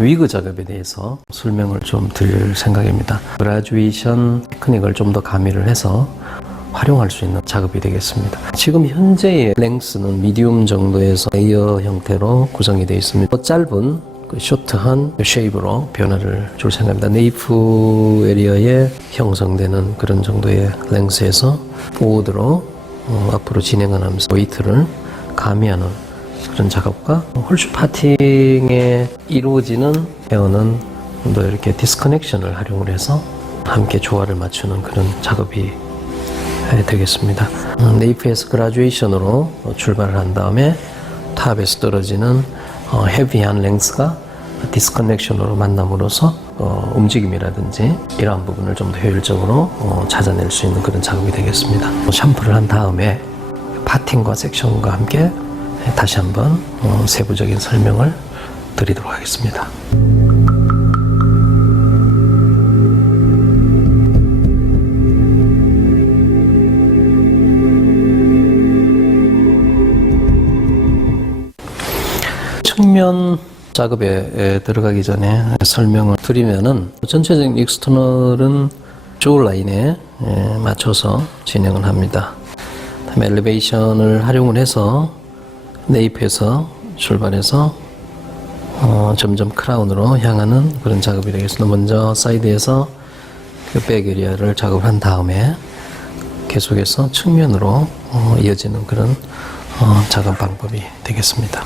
위그 작업에 대해서 설명을 좀 드릴 생각입니다. 그라듀에이션 테크닉을 좀 더 가미를 해서 활용할 수 있는 작업이 되겠습니다. 지금 현재의 랭스는 미디움 정도에서 레이어 형태로 구성이 되어 있습니다. 짧은 쇼트한 쉐입으로 변화를 줄 생각입니다. 네이프 에리어에 형성되는 그런 정도의 랭스에서 포워드로 앞으로 진행을 하면서 웨이트를 가미하는 그런 작업과 홀슈 파팅에 이루어지는 헤어는 또 이렇게 디스커넥션을 활용을 해서 함께 조화를 맞추는 그런 작업이 되겠습니다. 네이프에서 그라듀에이션으로 출발을 한 다음에 탑에서 떨어지는 헤비한 랭스가 디스커넥션으로 만남으로써 움직임이라든지 이러한 부분을 좀 더 효율적으로 찾아낼 수 있는 그런 작업이 되겠습니다. 샴푸를 한 다음에 파팅과 섹션과 함께 다시 한번 세부적인 설명을 드리도록 하겠습니다. 측면 작업에 들어가기 전에 설명을 드리면은 전체적인 익스터널은 조울 라인에 맞춰서 진행을 합니다. 다음에 엘리베이션을 활용을 해서 네이프에서 출발해서 점점 크라운으로 향하는 그런 작업이 되겠습니다. 먼저 사이드에서 그 백 에리어를 작업을 한 다음에 계속해서 측면으로 이어지는 그런 작업 방법이 되겠습니다.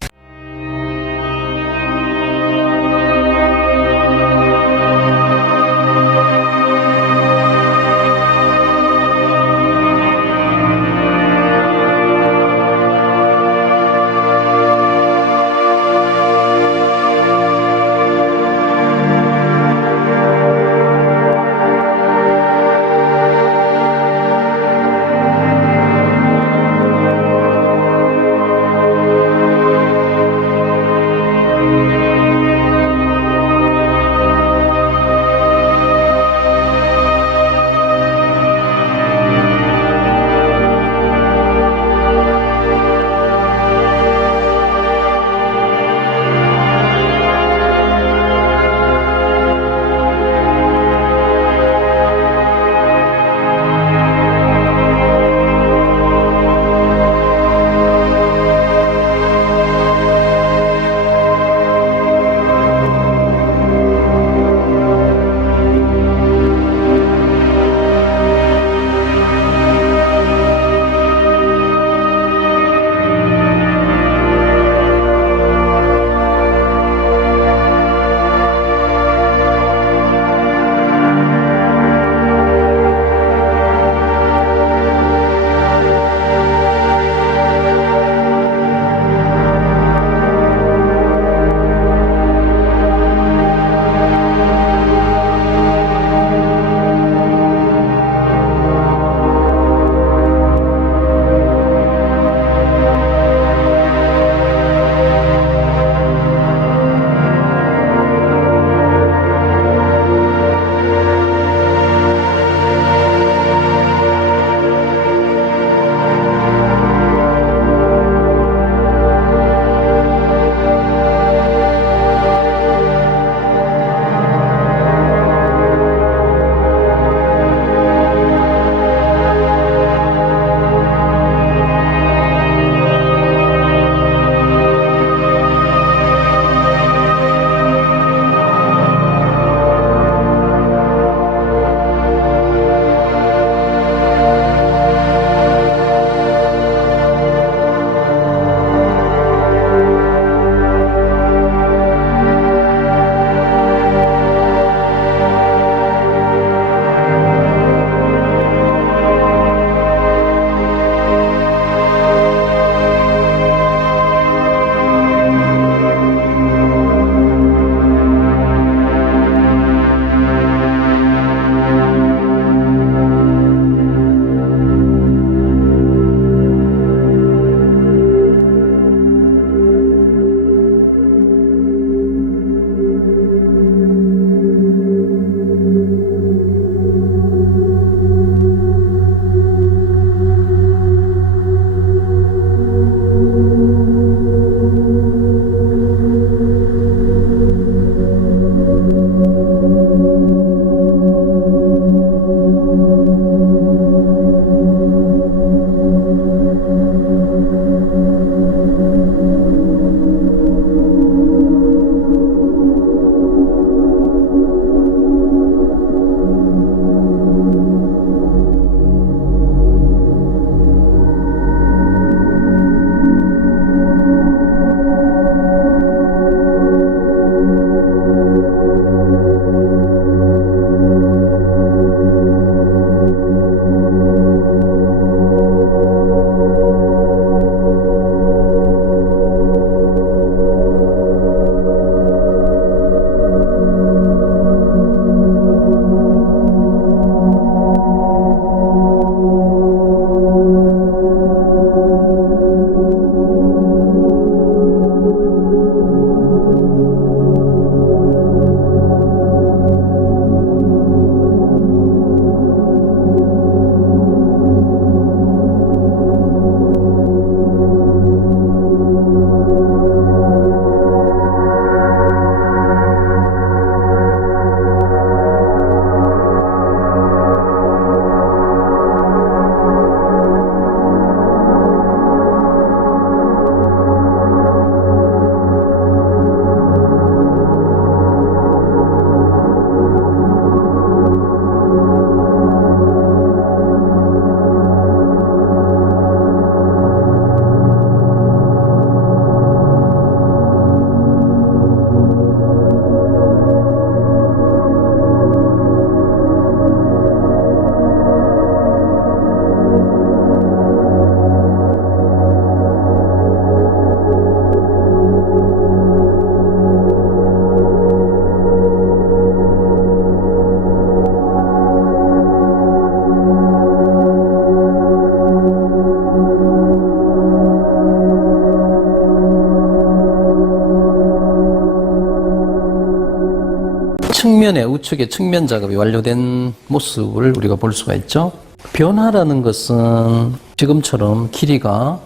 측면의 우측의 측면 작업이 완료된 모습을 우리가 볼 수가 있죠. 변화라는 것은 지금처럼 길이가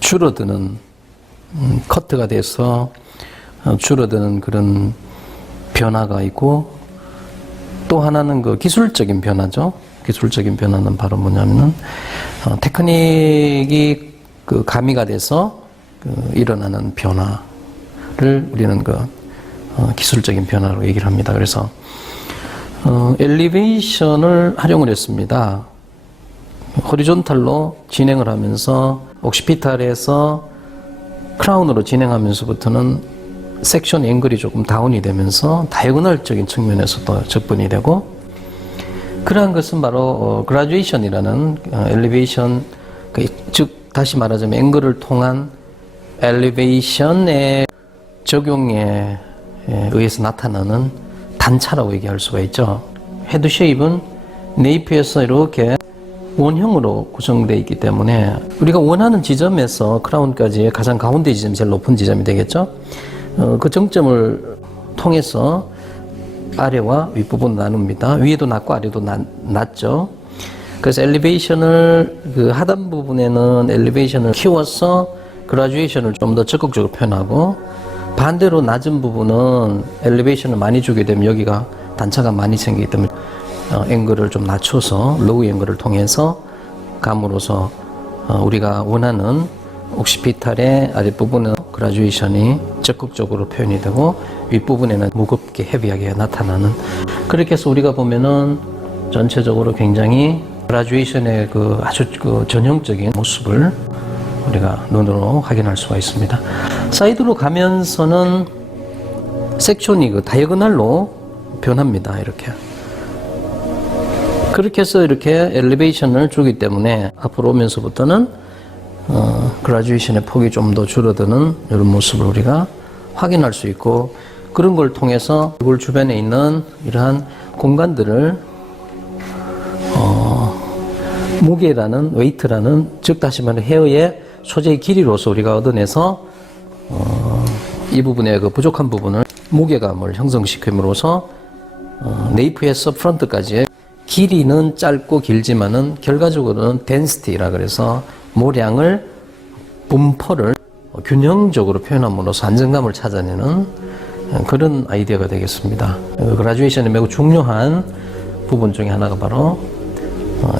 줄어드는 커트가 돼서 줄어드는 그런 변화가 있고, 또 하나는 그 기술적인 변화죠. 기술적인 변화는 바로 뭐냐면은 테크닉이 그 가미가 돼서 일어나는 변화를 우리는 기술적인 변화로 얘기를 합니다. 그래서 엘리베이션을 활용을 했습니다. 호리존탈로 진행을 하면서 옥시피탈에서 크라운으로 진행하면서부터는 섹션 앵글이 조금 다운이 되면서 다이고널적인 측면에서도 접근이 되고, 그러한 것은 바로 그라듀에이션이라는 엘리베이션, 즉 다시 말하자면 앵글을 통한 엘리베이션의 적용에 의해서 나타나는 단차라고 얘기할 수가 있죠. 헤드 쉐입은 네이프에서 이렇게 원형으로 구성되어 있기 때문에 우리가 원하는 지점에서 크라운까지의 가장 가운데 지점이 제일 높은 지점이 되겠죠. 그 정점을 통해서 아래와 윗부분 나눕니다. 위에도 낮고 아래도 낮죠. 그래서 엘리베이션을 하단 부분에는 엘리베이션을 키워서 그라듀에이션을 좀 더 적극적으로 표현하고, 반대로 낮은 부분은 엘리베이션을 많이 주게 되면 여기가 단차가 많이 생기기 때문에 앵글을 좀 낮춰서 로우 앵글을 통해서 감으로써 우리가 원하는 옥시피탈의 아랫부분은 그라듀에이션이 적극적으로 표현이 되고, 윗부분에는 무겁게 헤비하게 나타나는, 그렇게 해서 우리가 보면은 전체적으로 굉장히 그라듀에이션의 아주 전형적인 모습을 우리가 눈으로 확인할 수가 있습니다. 사이드로 가면서는 섹션이 다이어고널로 변합니다. 그렇게 해서 이렇게 엘리베이션을 주기 때문에 앞으로 오면서부터는 그라듀에이션의 폭이 좀 더 줄어드는 이런 모습을 우리가 확인할 수 있고, 그런 걸 통해서 얼굴 주변에 있는 이러한 공간들을 무게라는, 웨이트라는, 즉 다시 말해 헤어의 소재의 길이로서 우리가 얻어내서 이 부분의 부족한 부분을 무게감을 형성시킴으로써 네이프에서 프런트까지의 길이는 짧고 길지만은 결과적으로는 덴시티라 그래서 모량을, 분포를 균형적으로 표현함으로써 안정감을 찾아내는 그런 아이디어가 되겠습니다. 그라듀에이션의 매우 중요한 부분 중에 하나가 바로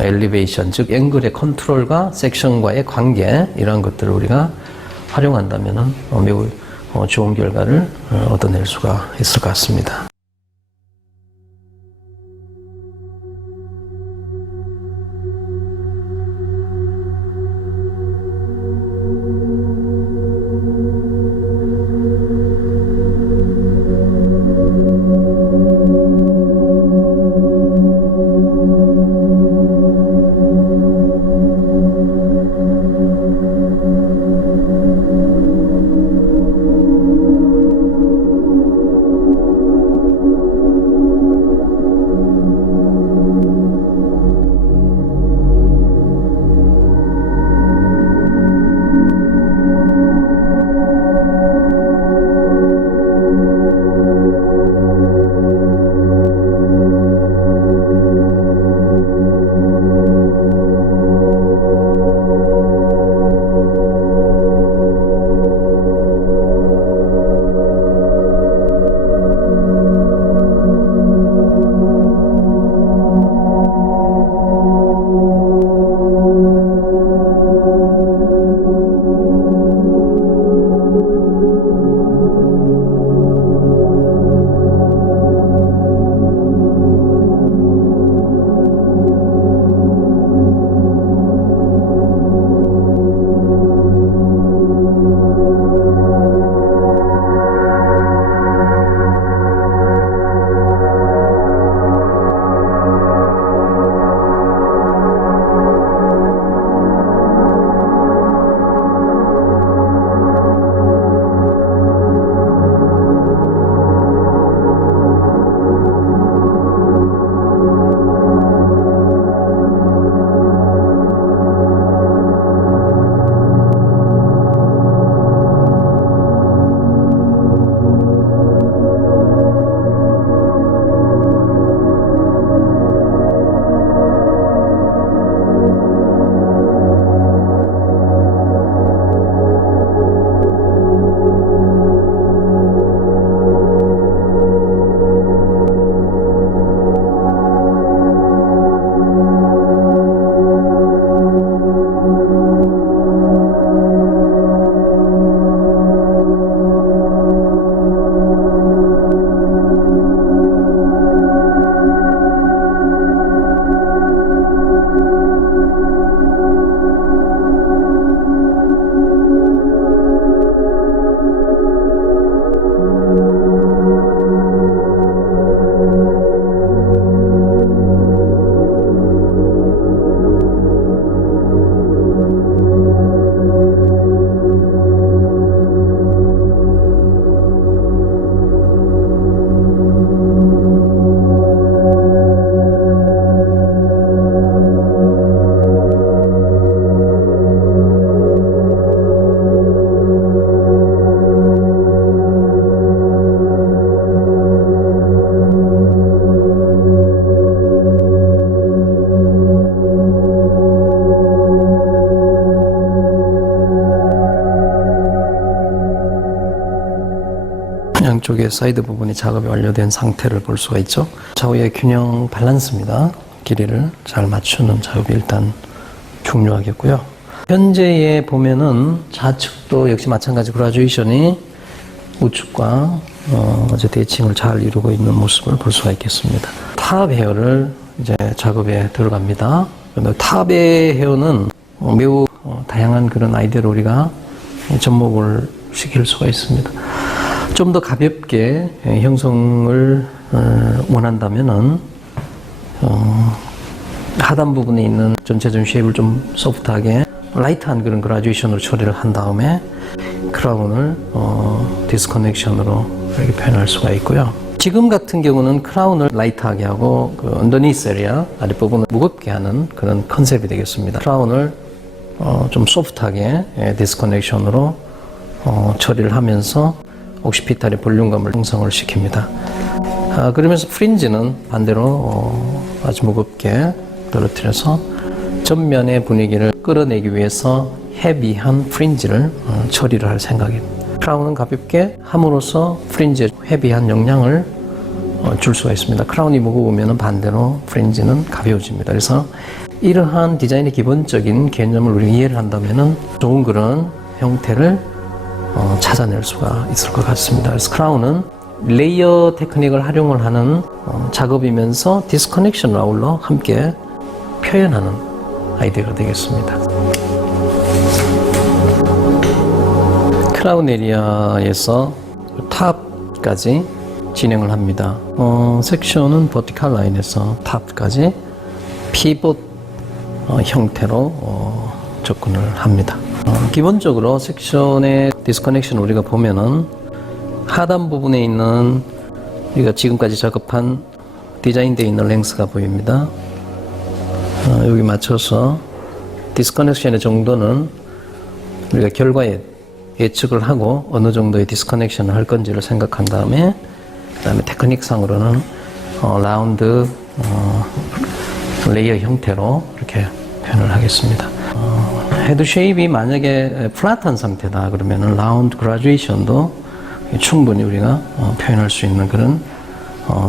엘리베이션, 즉 앵글의 컨트롤과 섹션과의 관계, 이러한 것들을 우리가 활용한다면 매우 좋은 결과를 얻어낼 수가 있을 것 같습니다. 이쪽에 사이드 부분이 작업이 완료된 상태를 볼 수가 있죠. 좌우의 균형 밸런스입니다. 길이를 잘 맞추는 작업이 일단 중요하겠고요. 현재에 보면은 좌측도 역시 마찬가지 그라듀에이션이 우측과 이제 대칭을 잘 이루고 있는 모습을 볼 수가 있겠습니다. 탑 헤어를 이제 작업에 들어갑니다. 그런데 탑의 헤어는 매우 다양한 그런 아이디어를 우리가 접목을 시킬 수가 있습니다. 좀 더 가볍게 형성을 원한다면은 하단 부분에 있는 전체적인 쉐입을 좀 소프트하게 라이트한 그런 그라듀에이션으로 처리를 한 다음에 크라운을 디스커넥션으로 이렇게 표현할 수가 있고요. 지금 같은 경우는 크라운을 라이트하게 하고 그 언더니스 에리아 아랫부분을 무겁게 하는 그런 컨셉이 되겠습니다. 크라운을 좀 소프트하게 디스커넥션으로 처리를 하면서 옥시피탈의 볼륨감을 형성을 시킵니다. 그러면서 프린지는 반대로 아주 무겁게 떨어뜨려서 전면의 분위기를 끌어내기 위해서 헤비한 프린지를 처리를 할 생각입니다. 크라운은 가볍게 함으로써 프린지의 헤비한 영향을 줄 수가 있습니다. 크라운이 무거우면 반대로 프린지는 가벼워집니다. 그래서 이러한 디자인의 기본적인 개념을 우리가 이해를 한다면 좋은 그런 형태를 찾아낼 수가 있을 것 같습니다. 그래서 크라운은 레이어 테크닉을 활용을 하는 작업이면서 디스커넥션 아울러 함께 표현하는 아이디어가 되겠습니다. 크라운 에리아에서 탑까지 진행을 합니다. 섹션은 버티컬 라인에서 탑까지 피봇 형태로 접근을 합니다. 기본적으로 섹션의 디스커넥션 우리가 보면은 하단 부분에 있는 우리가 지금까지 작업한 디자인되어 있는 랭스가 보입니다. 여기 맞춰서 디스커넥션의 정도는 우리가 결과에 예측을 하고 어느 정도의 디스커넥션을 할 건지를 생각한 다음에 그 다음에 테크닉상으로는 라운드 레이어 형태로 이렇게 표현을 하겠습니다. 헤드 쉐입이 만약에 플랫한 상태다 그러면 라운드 그라듀에이션도 충분히 우리가 표현할 수 있는 그런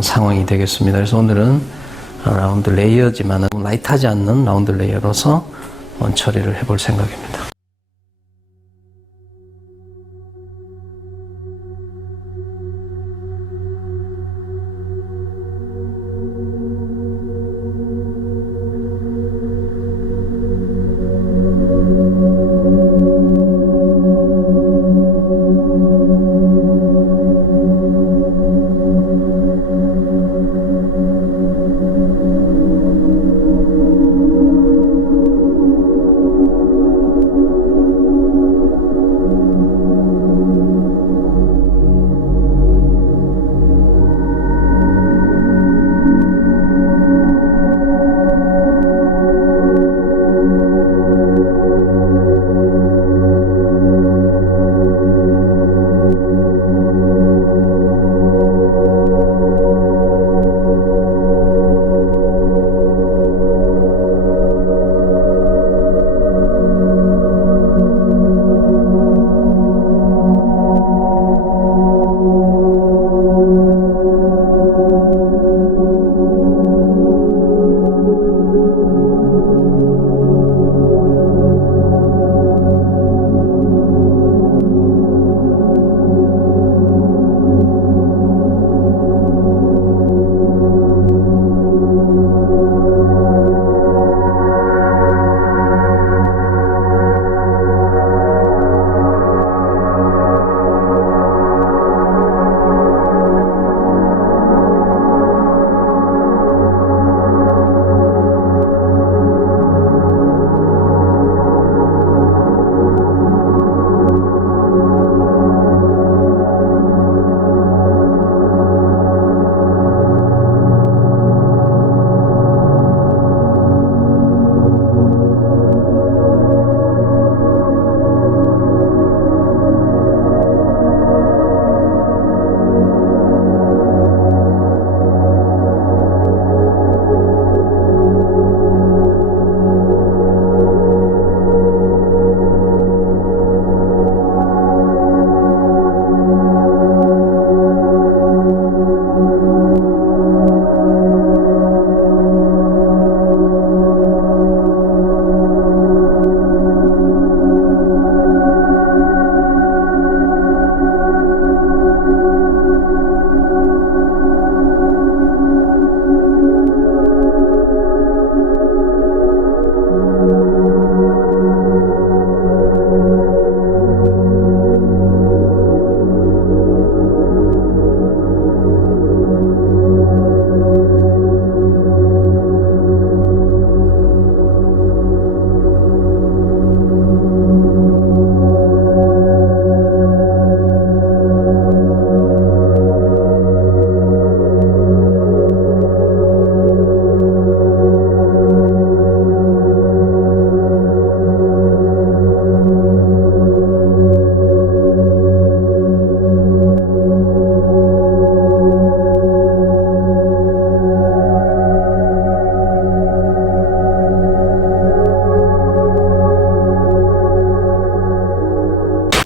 상황이 되겠습니다. 그래서 오늘은 라운드 레이어지만 라이트하지 않는 라운드 레이어로서 처리를 해볼 생각입니다.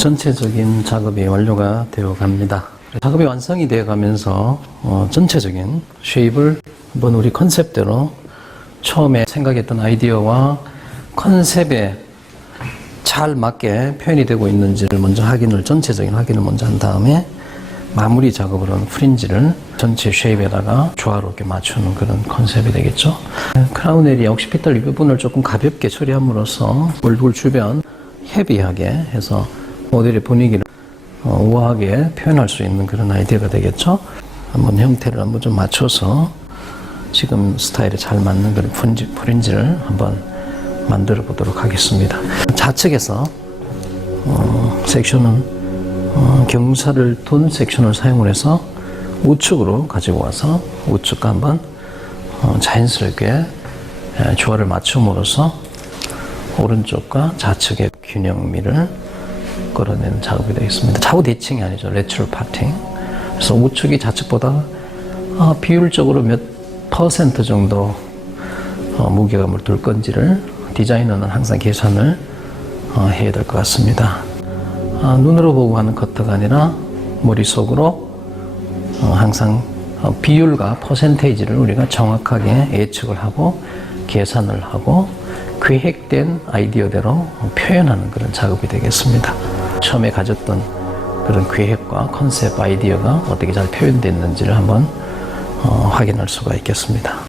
전체적인 작업이 완료가 되어 갑니다. 작업이 완성이 되어 가면서 전체적인 쉐입을 한번 우리 컨셉대로 처음에 생각했던 아이디어와 컨셉에 잘 맞게 표현이 되고 있는지를 먼저 전체적인 확인을 먼저 한 다음에 마무리 작업으로는 프린지를 전체 쉐입에다가 조화롭게 맞추는 그런 컨셉이 되겠죠. 크라운 에리아 옥시피탈 이 부분을 조금 가볍게 처리함으로써 얼굴 주변 헤비하게 해서 모델의 분위기를 우아하게 표현할 수 있는 그런 아이디어가 되겠죠. 한번 형태를 한번 좀 맞춰서 지금 스타일에 잘 맞는 그런 프린지를 한번 만들어 보도록 하겠습니다. 좌측에서 섹션은 경사를 둔 섹션을 사용을 해서 우측으로 가지고 와서 우측과 한번 자연스럽게 조화를 맞춤으로써 오른쪽과 좌측의 균형미를 끌어내는 작업이 되겠습니다. 좌우 대칭이 아니죠. 레츄럴 파팅. 그래서 우측이 좌측보다 비율적으로 몇 퍼센트 정도 무게감을 둘 건지를 디자이너는 항상 계산을 해야 될 것 같습니다. 눈으로 보고 하는 커트가 아니라 머릿속으로 항상 비율과 퍼센테이지를 우리가 정확하게 예측을 하고 계산을 하고 계획된 아이디어대로 표현하는 그런 작업이 되겠습니다. 처음에 가졌던 그런 계획과 컨셉 아이디어가 어떻게 잘 표현됐는지를 한번 확인할 수가 있겠습니다.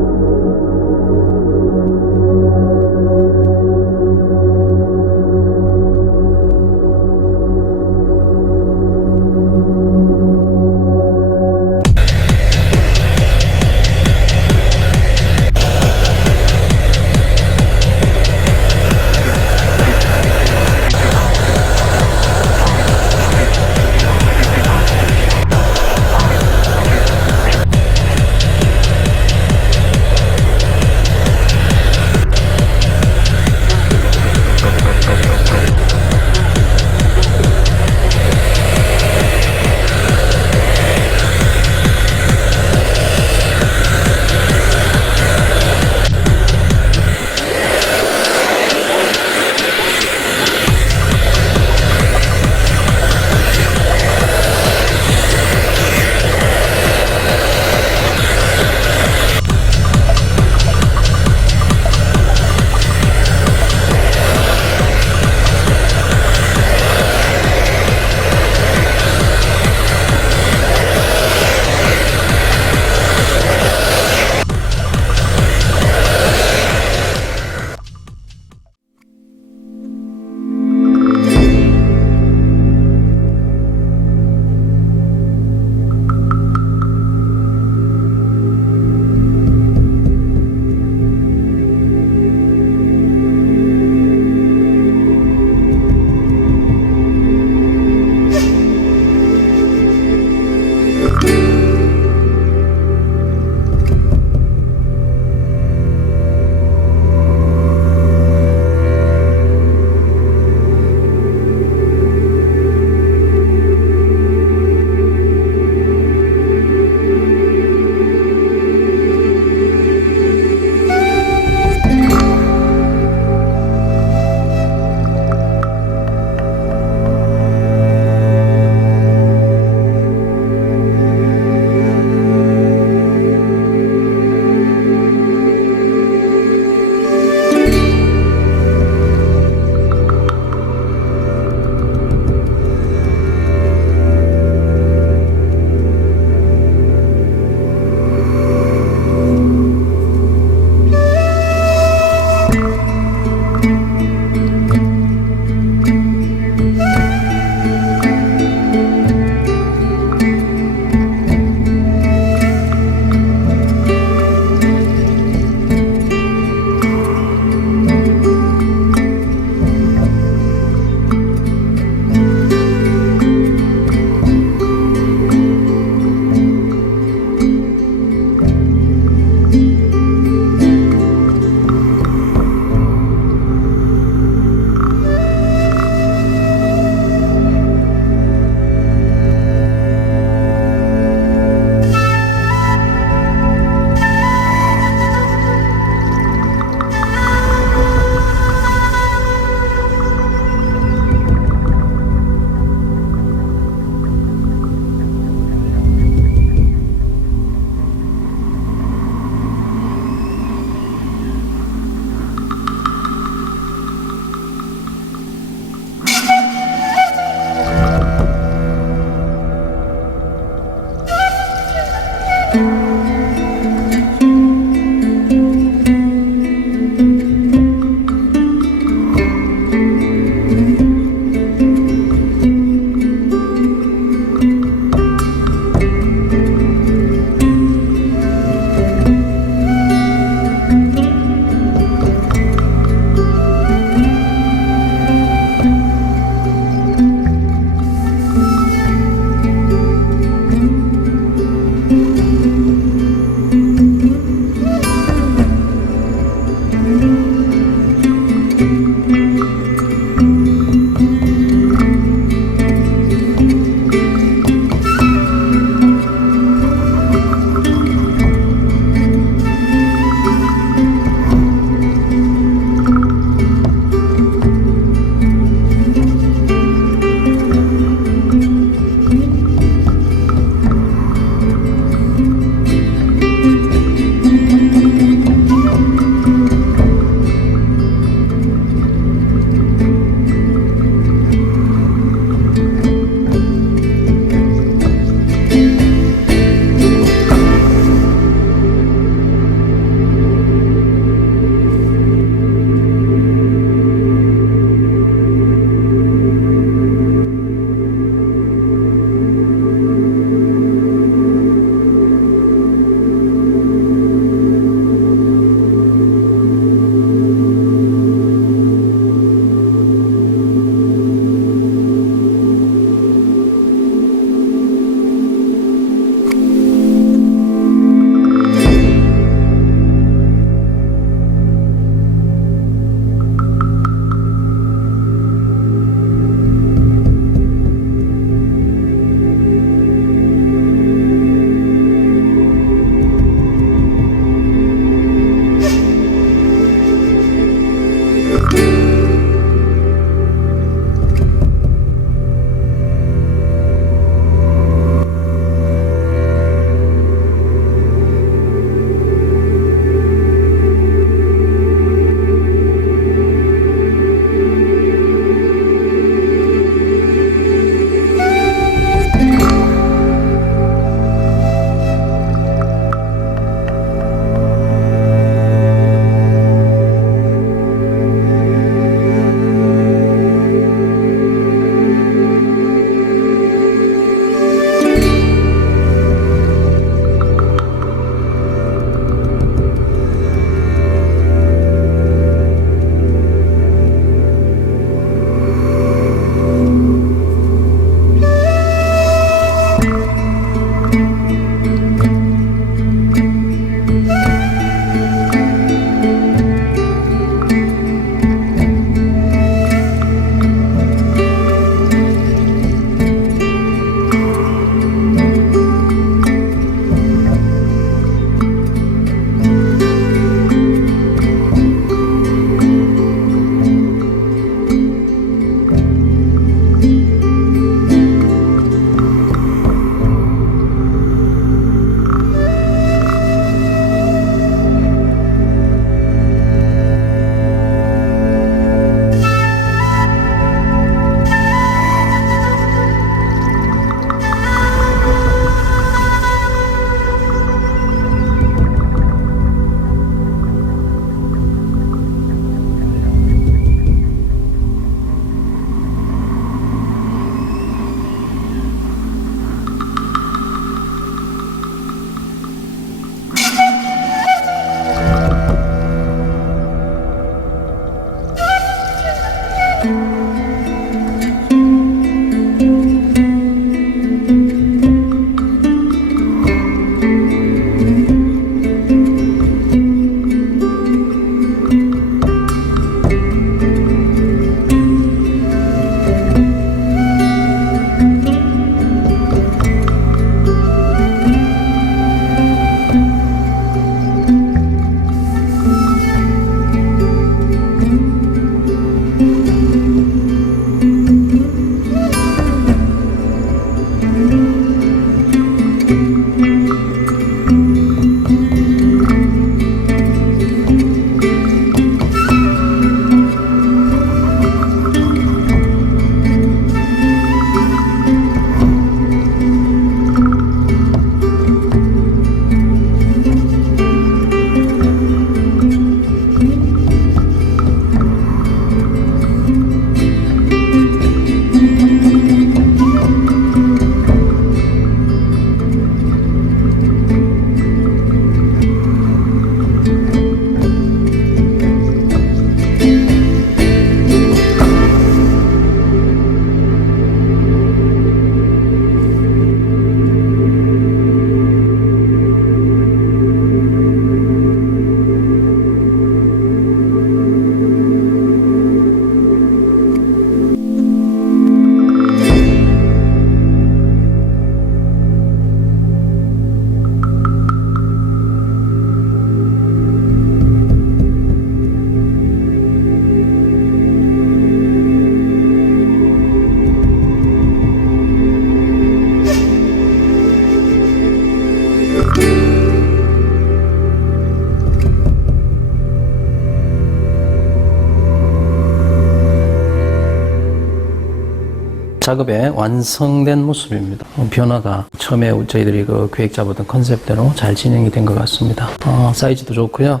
작업의 완성된 모습입니다. 변화가 처음에 저희들이 그 계획 잡았던 컨셉대로 잘 진행이 된 것 같습니다. 사이즈도 좋고요.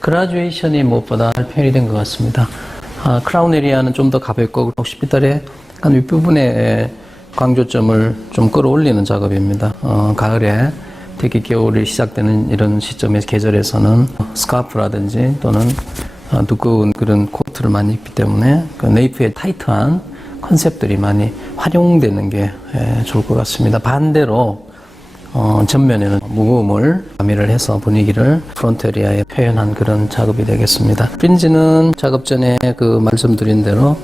그라듀에이션이 무엇보다 잘 표현이 된 것 같습니다. 크라운 에리아는 좀 더 가볍고 혹시피탈의 약간 윗부분에 강조점을 좀 끌어올리는 작업입니다. 가을에 특히 겨울이 시작되는 이런 시점의 계절에서는 스카프라든지 또는 두꺼운 그런 코트를 많이 입기 때문에 그 네이프의 타이트한 컨셉들이 많이 활용되는 게 좋을 것 같습니다. 반대로 전면에는 무거움을 가미를 해서 분위기를 프론트 에리아에 표현한 그런 작업이 되겠습니다. 프린지는 작업 전에 그 말씀드린 대로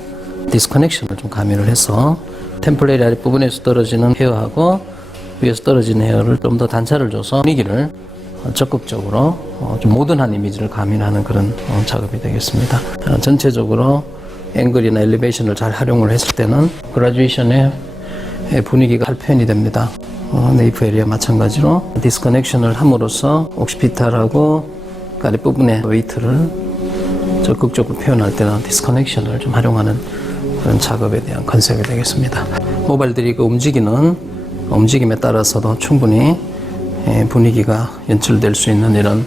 디스커넥션을 좀 가미를 해서 템플 에리아 부분에서 떨어지는 헤어하고 위에서 떨어지는 헤어를 좀 더 단차를 줘서 분위기를 적극적으로 좀 모던한 이미지를 가미하는 그런 작업이 되겠습니다. 전체적으로 앵글이나 엘리베이션을 잘 활용을 했을 때는 그라듀에이션의 분위기가 잘 표현이 됩니다. 네이프 에리아 마찬가지로 디스커넥션을 함으로써 옥시피탈하고 아랫부분의 웨이트를 적극적으로 표현할 때는 디스커넥션을 좀 활용하는 그런 작업에 대한 컨셉이 되겠습니다. 모발들이 그 움직임에 따라서도 충분히 분위기가 연출될 수 있는 이런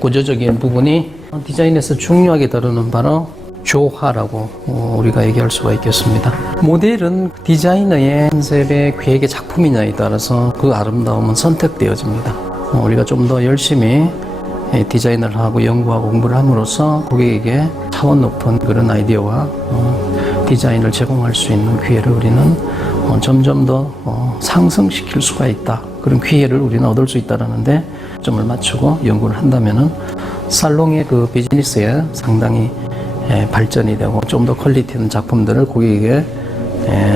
구조적인 부분이 디자인에서 중요하게 다루는 바로 조화라고 우리가 얘기할 수가 있겠습니다. 모델은 디자이너의 컨셉의 계획의 작품이냐에 따라서 그 아름다움은 선택되어집니다. 우리가 좀 더 열심히 디자인을 하고 연구하고 공부를 함으로써 고객에게 차원 높은 그런 아이디어와 디자인을 제공할 수 있는 기회를 우리는 점점 더 상승시킬 수가 있다. 그런 기회를 우리는 얻을 수 있다는데 점을 맞추고 연구를 한다면은 살롱의 그 비즈니스에 상당히 발전이 되고 좀 더 퀄리티 있는 작품들을 고객에게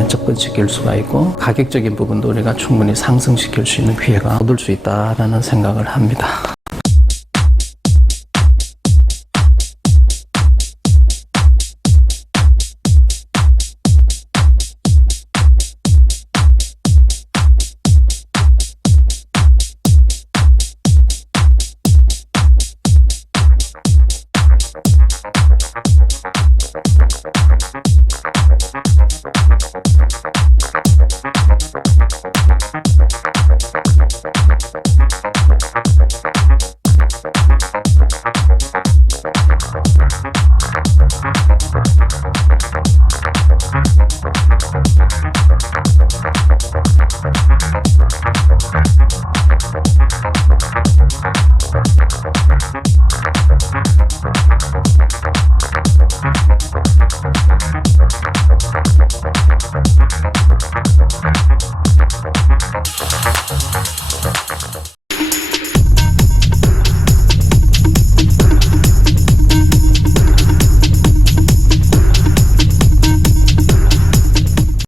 접근시킬 수가 있고 가격적인 부분도 우리가 충분히 상승시킬 수 있는 기회가 얻을 수 있다라는 생각을 합니다.